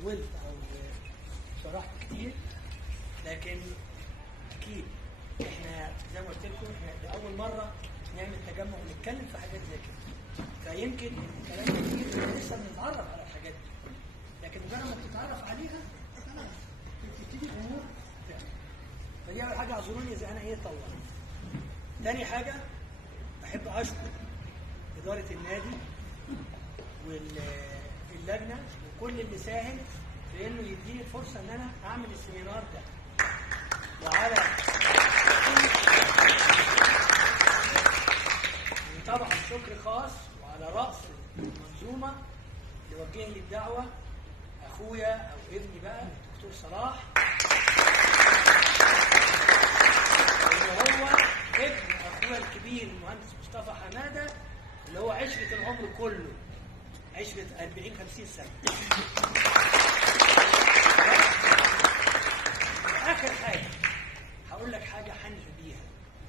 طولت او شرحت كتير، لكن اكيد احنا زي ما قلت لكم احنا لاول مره نعمل تجمع ونتكلم في حاجات زي كده، فيمكن الكلام كتير لسه بنتعرف على الحاجات دي، لكن مجرد ما بتتعرف عليها خلاص بتبتدي الامور تعمل. فدي اول حاجه اعذروني اذا انا طولت. تاني حاجه بحب اشكر اداره النادي واللجنه وكل اللي ساهم في انه يديني الفرصه ان انا اعمل السيمينار ده، وعلى طبعا شكر خاص وعلى راس المنظومه اللي وجه لي الدعوه اخويا او ابني بقى الدكتور صلاح، اللي هو ابن اخويا الكبير المهندس مصطفى حماده، اللي هو عشره العمر كله، عشره 40-50 سنه. اخر حاجه هقول لك حاجه هنهي بيها.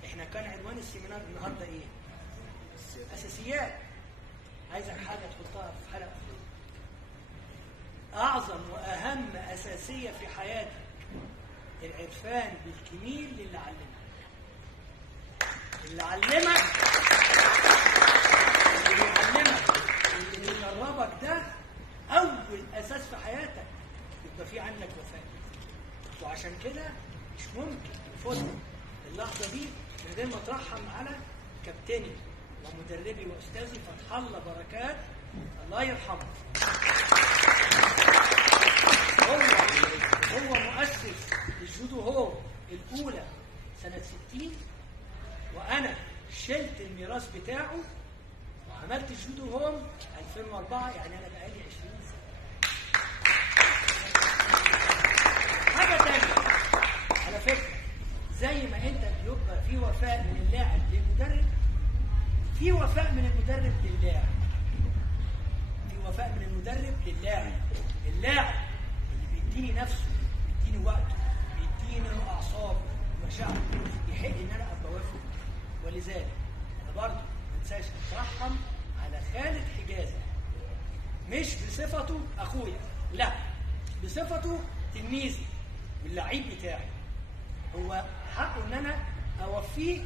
احنا كان عنوان السيمينار النهارده ايه؟ اساسيات. عايزك حاجه تحطها في حلقه. اعظم واهم اساسيه في حياتك العرفان بالكميل للي علمك. اللي علمك اللي بيجربك ده اول اساس في حياتك يبقى في عندك وفاء. وعشان كده مش ممكن تفوت اللحظه دي من غير ما اترحم على كابتني ومدربي واستاذي فتح الله بركات، الله يرحمه. هو مؤسس الجودو هو الاولى سنه 60، وانا شلت الميراث بتاعه وعملت الجودو هوم 2004، يعني انا بقالي 20 سنه. حاجه ثانيه على فكره، زي ما انت بيبقى في وفاء من اللاعب للمدرب، في وفاء من المدرب للاعب. في وفاء من المدرب للاعب. اللاعب اللي بيديني نفسه، بيديني وقته، بيديني اعصابه ومشاعره، يحق ان انا ابقى وافق. ولذلك انا برضه ما انساش اترحم على خالد حجازي، مش بصفته اخويا، لا، بصفته تلميذي واللعيب بتاعي. هو حقه ان انا اوفيه،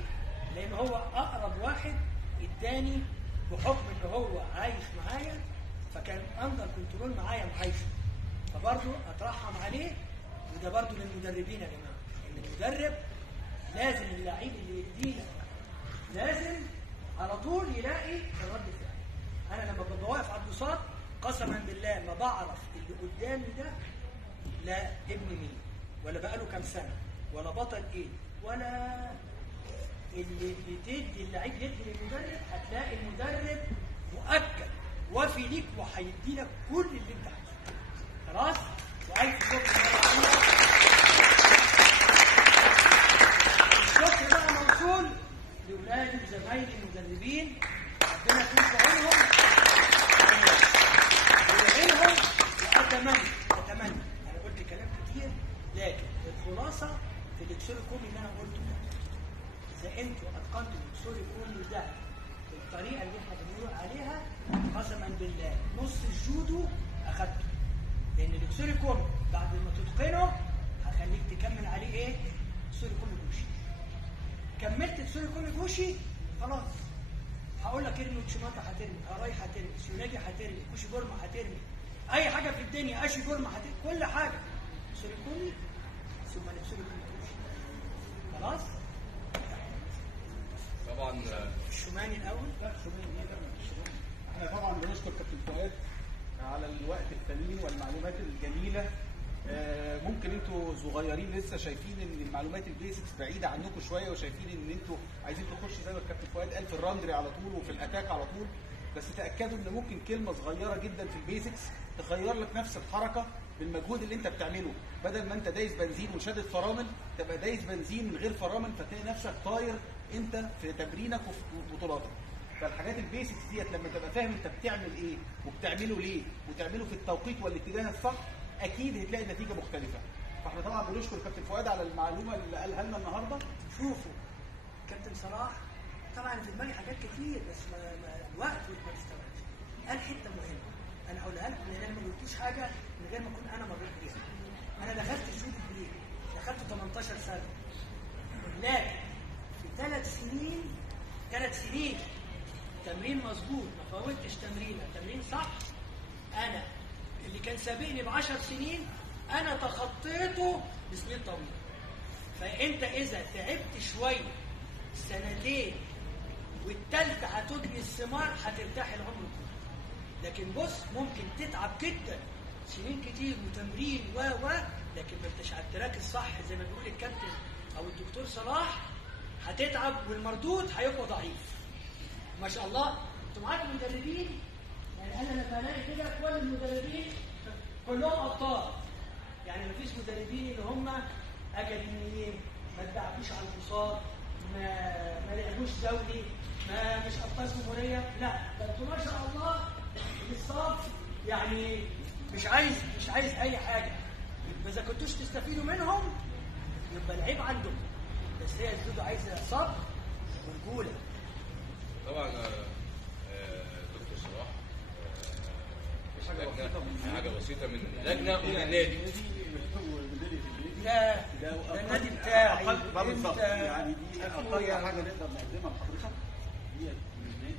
لان هو اقرب واحد اداني بحكم ان هو عايش معايا، فكان اندر كنترول معايا معايشه، فبرضه اترحم عليه. وده برضه للمدربين يا جماعه، ان المدرب لازم اللعيب اللي يدينا لازم على طول يلاقي الرد فعل. انا لما ببقى واقف على البساط قسما بالله ما بعرف اللي قدامي ده لا ابن مين، ولا بقاله كام سنه، ولا بطل ايه، ولا اللي بتدي اللعيب يدي للمدرب. هتلاقي المدرب مؤكد وفي ليك وهيدي لك كل اللي انت عايزه. خلاص؟ وألف شكر الشكر بقى موصول لاولادي وزمايلي المدربين، ربنا يكون في عونهم ويعينهم. واتمنى انا قلت كلام كتير، لكن الخلاصه في الدكتور الكومي اللي انا قلته ده، اذا انتوا اتقنتوا الدكتور الكومي ده بالطريقه اللي احنا بنقول عليها، قسما بالله نص الجودو اخدته. لان الدكتور الكومي بعد ما تتقنه هخليك تكمل عليه ايه؟ دكتور الكومي جوشي. كملت دكتور الكومي جوشي خلاص، هقول لك ارمي تشيماتا هترمي، هراي هترمي، سيوناجي هترمي، كوشي جورما هترمي، اي حاجه في الدنيا، اشي جورما هترمي، كل حاجه دكتور الكومي ثم دكتور الكومي جوشي. خلاص؟ طبعا الشماني الاول. لا الشماني احنا طبعا بنشكر كابتن فؤاد على الوقت الثمين والمعلومات الجميله. ممكن انتوا صغيرين لسه شايفين ان المعلومات البيسكس بعيده عنكم شويه، وشايفين ان انتوا عايزين تخشوا زي ما الكابتن فؤاد قال في الراندري على طول وفي الاتاك على طول، بس تاكدوا ان ممكن كلمه صغيره جدا في البيسكس تغير لك نفس الحركه بالمجهود اللي انت بتعمله. بدل ما انت دايس بنزين وشادد فرامل، تبقى دايس بنزين من غير فرامل، فتلاقي نفسك طاير انت في تمرينك وفي بطولاتك. فالحاجات البيسكس ديت لما تبقى فاهم انت بتعمل ايه وبتعمله ليه وتعمله في التوقيت والاتجاه الصح، اكيد هتلاقي نتيجه مختلفه. فاحنا طبعا بنشكر كابتن فؤاد على المعلومه اللي قالها لنا النهارده. شوفوا كابتن صلاح طبعا في دماغي حاجات كتير، بس الوقت ما بيستوعبش. قال حته مهمه، انا هقولها لكم لان انا ما قلتوش حاجه من غير ما اكون انا مريت بيها. انا دخلت الجودو بليد، دخلت 18 سنه، لكن في 3 سنين تمرين مظبوط، ما فوتش تمرين صح. انا اللي كان سابقني ب10 سنين انا تخطيته بسنين طويله. فانت اذا تعبت شويه سنتين والثالثه هتجني الثمار هترتاح العمر كله. لكن بص ممكن تتعب جدا سنين كتير وتمرين لكن ما انتش على التراك الصح زي ما بيقول الكابتن او الدكتور صلاح، هتتعب والمردود هيبقى ضعيف. ما شاء الله انتوا معاكم مدربين، يعني انا لما الاقي كده كل المدربين كلهم ابطال، يعني مفيش مدربين اللي هم اكاديميين ما اتبعتوش على البساط، ما لعبوش دولي، ما مش ابطال جمهوريه، لا ده انتوا ما شاء الله الصف يعني مش عايز اي حاجه. اذا كنتوش تستفيدوا منهم يبقى العيب عندكم. بس هي الجودو عايزه صبر ورجوله. طبعا دكتور صلاح حاجه بسيطه من لجنه ومن النادي. لا ده النادي بتاعي بالظبط، يعني دي اقل حاجه نقدر نقدمها لحضرتك، هي من النادي